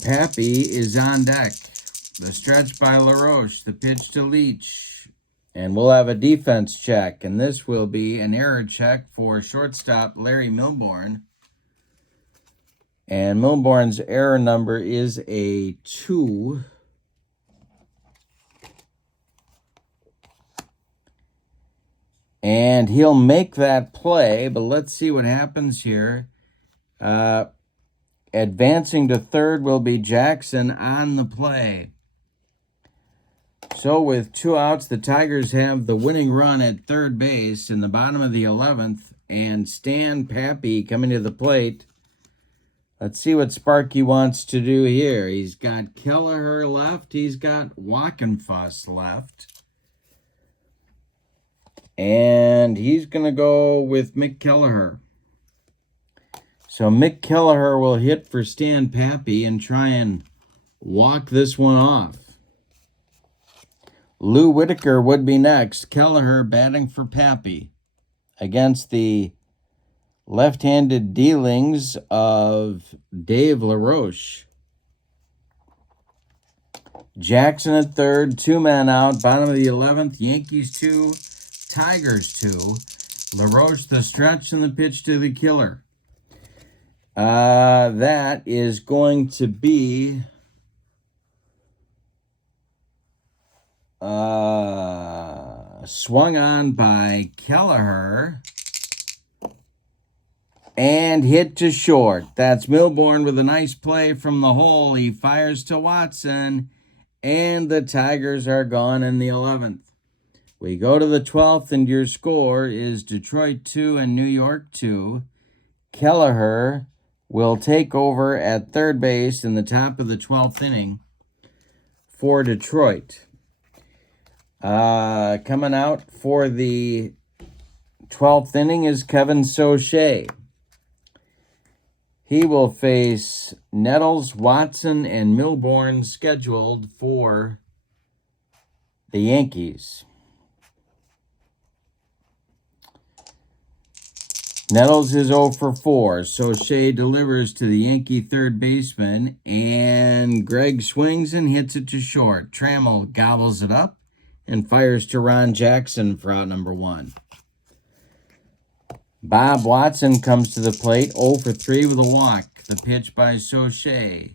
Pappy is on deck. The stretch by LaRoche. The pitch to Leach. And we'll have a defense check, and this will be an error check for shortstop Larry Milbourne. And Milbourne's error number is a 2. And he'll make that play, but let's see what happens here. Advancing to third will be Jackson on the play. So with 2 outs, the Tigers have the winning run at third base in the bottom of the 11th, and Stan Pappy coming to the plate. Let's see what Sparky wants to do here. He's got Kelleher left. He's got Wackenfuss left. And he's going to go with Mick Kelleher. So Mick Kelleher will hit for Stan Pappy and try and walk this one off. Lou Whitaker would be next. Kelleher batting for Pappy against the left-handed dealings of Dave LaRoche. Jackson at third, 2 men out, bottom of the 11th, Yankees 2, Tigers 2. LaRoche the stretch and the pitch to the killer. That is going to be swung on by Kelleher and hit to short. That's Milbourne with a nice play from the hole. He fires to Watson, and the Tigers are gone in the 11th. We go to the 12th, and your score is Detroit 2 and New York 2. Kelleher will take over at third base in the top of the 12th inning for Detroit. Coming out for the 12th inning is Kevin Sauché. He will face Nettles, Watson, and Milbourne scheduled for the Yankees. Nettles is 0 for 4. Sauché delivers to the Yankee third baseman, and Greg swings and hits it to short. Trammell gobbles it up and fires to Ron Jackson for out number 1. Bob Watson comes to the plate, 0 for 3 with a walk. The pitch by Sauché.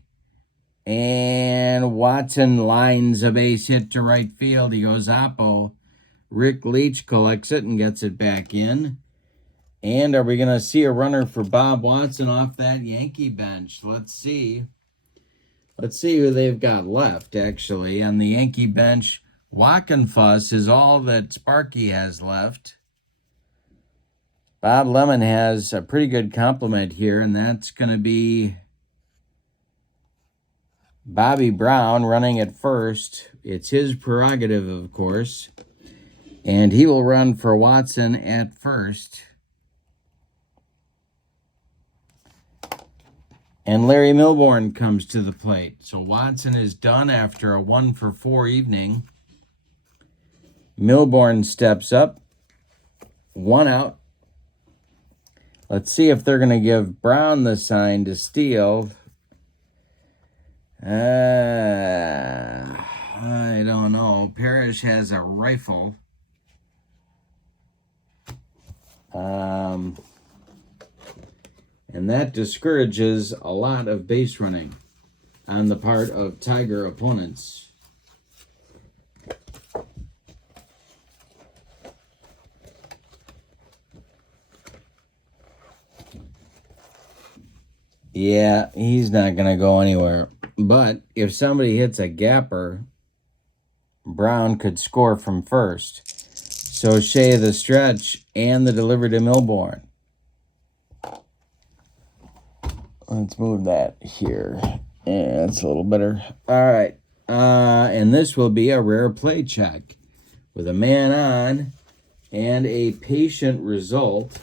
And Watson lines a base hit to right field. He goes oppo. Rick Leach collects it and gets it back in. And are we going to see a runner for Bob Watson off that Yankee bench? Let's see. Let's see who they've got left, actually. On the Yankee bench, Wackenfuss is all that Sparky has left. Bob Lemon has a pretty good compliment here, and that's going to be Bobby Brown running at first. It's his prerogative, of course. And he will run for Watson at first. And Larry Milbourne comes to the plate. So Watson is done after a 1 for 4 evening. Milbourne steps up. 1 out. Let's see if they're going to give Brown the sign to steal. I don't know. Parrish has a rifle. And that discourages a lot of base running on the part of Tiger opponents. Yeah, he's not going to go anywhere. But if somebody hits a gapper, Brown could score from first. Sauché the stretch and the delivery to Milbourne. Let's move that here. Yeah, that's a little better. All right. And this will be a rare play check with a man on and a patient result.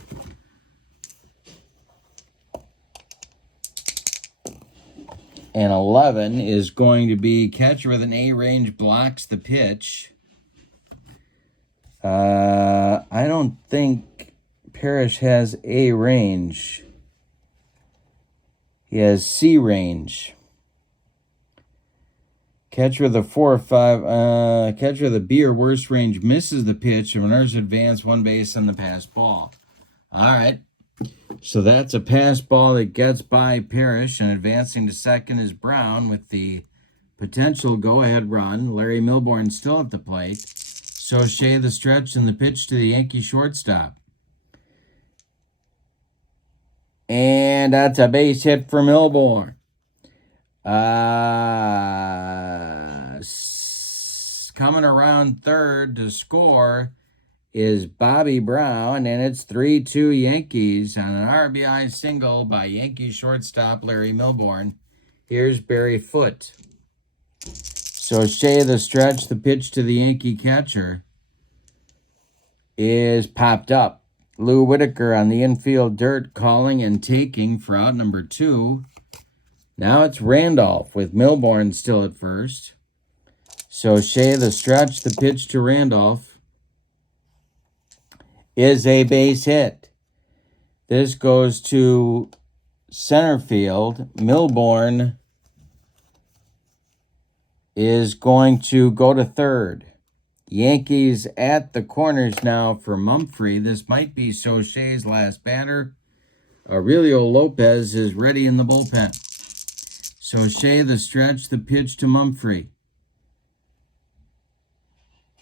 And 11 is going to be catcher with an A range blocks the pitch. I don't think Parrish has A range. He has C range. Catcher with a 4 or 5. Catcher with a B or worse range misses the pitch. And runners advance 1 base on the pass ball. All right. So that's a pass ball that gets by Parrish. And advancing to second is Brown with the potential go-ahead run. Larry Milbourne still at the plate. Sauché the stretch and the pitch to the Yankee shortstop. And that's a base hit for Milbourne. Coming around third to score is Bobby Brown, and it's 3-2 Yankees on an RBI single by Yankee shortstop Larry Milbourne. Here's Barry Foote. So Shea the stretch, the pitch to the Yankee catcher, is popped up. Lou Whitaker on the infield dirt, calling and taking for out number 2. Now it's Randolph with Milbourne still at first. So Shea the stretch, the pitch to Randolph, is a base hit. This goes to center field. Milbourne is going to go to third. Yankees at the corners now for Mumphrey. This might be Shay's last batter. Aurelio Lopez is ready in the bullpen. So Shea the stretch, the pitch to Mumphrey,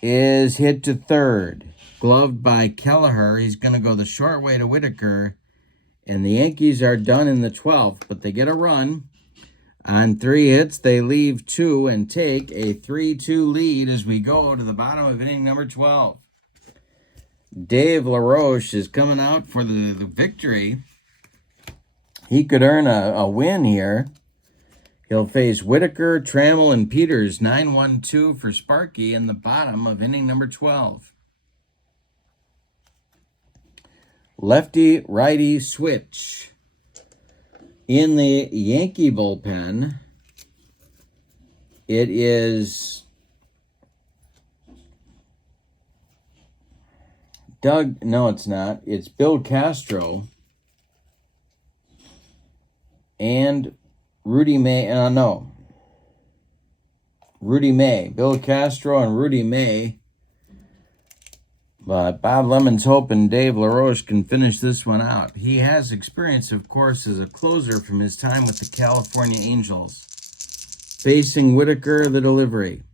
is hit to third. Gloved by Kelleher. He's going to go the short way to Whitaker. And the Yankees are done in the 12th, but they get a run. On 3 hits, they leave 2 and take a 3-2 lead as we go to the bottom of inning number 12. Dave LaRoche is coming out for the victory. He could earn a win here. He'll face Whitaker, Trammell, and Peters. 9-1-2 for Sparky in the bottom of inning number 12. Lefty-righty switch. In the Yankee bullpen, it is no, it's not. It's Bill Castro and Rudy May. Rudy May. Bill Castro and Rudy May. But Bob Lemon's hoping Dave LaRoche can finish this one out. He has experience, of course, as a closer from his time with the California Angels. Facing Whitaker, the delivery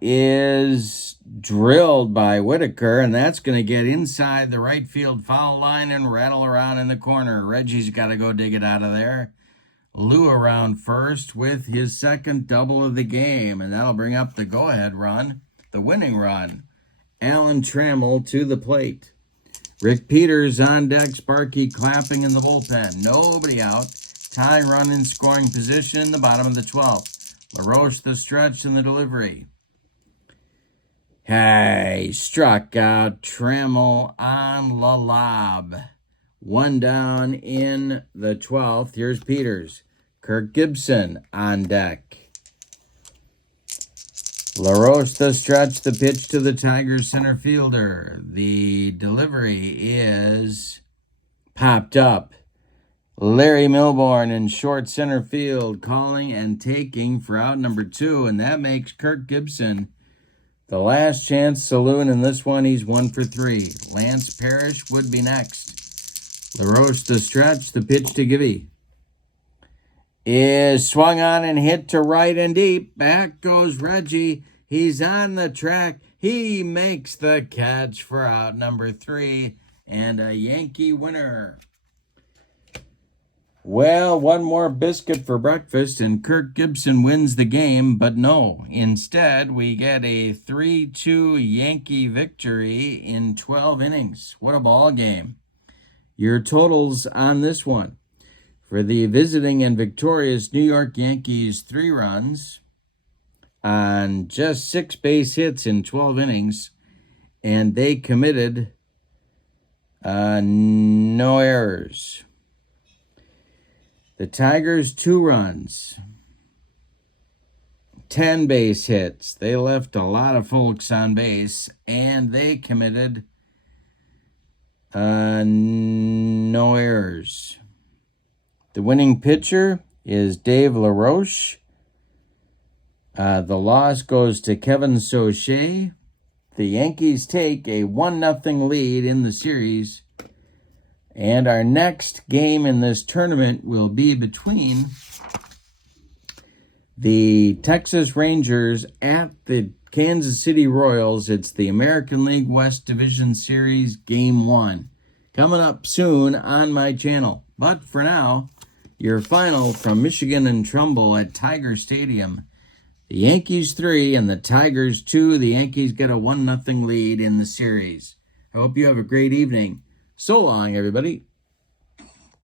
is drilled by Whitaker, and that's going to get inside the right field foul line and rattle around in the corner. Reggie's got to go dig it out of there. Lou around first with his second double of the game, and that'll bring up the go-ahead run. The winning run. Alan Trammell to the plate. Rick Peters on deck. Sparky clapping in the bullpen. Nobody out. Tie run in scoring position in the bottom of the 12th. LaRoche the stretch and the delivery. Hey, struck out Trammell on the lob. 1 down in the 12th. Here's Peters. Kirk Gibson on deck. LaRoche the stretch, the pitch to the Tigers center fielder. The delivery is popped up. Larry Milbourne in short center field, calling and taking for out number 2, and that makes Kirk Gibson the last chance saloon in this one. He's 1 for 3. Lance Parrish would be next. LaRoche the stretch, the pitch to Gibby is swung on and hit to right and deep. Back goes Reggie. He's on the track. He makes the catch for out number 3 and a Yankee winner. Well, one more biscuit for breakfast and Kirk Gibson wins the game, but no. Instead, we get a 3-2 Yankee victory in 12 innings. What a ball game. Your totals on this one. For the visiting and victorious New York Yankees, 3 runs on just 6 base hits in 12 innings, and they committed no errors. The Tigers, 2 runs, 10 base hits. They left a lot of folks on base, and they committed no errors. The winning pitcher is Dave LaRoche. The loss goes to Kevin Sauché. The Yankees take a 1-0 lead in the series. And our next game in this tournament will be between the Texas Rangers at the Kansas City Royals. It's the American League West Division Series Game 1. Coming up soon on my channel. But for now, your final from Michigan and Trumbull at Tiger Stadium. The Yankees 3 and the Tigers 2. The Yankees get a 1-0 lead in the series. I hope you have a great evening. So long, everybody.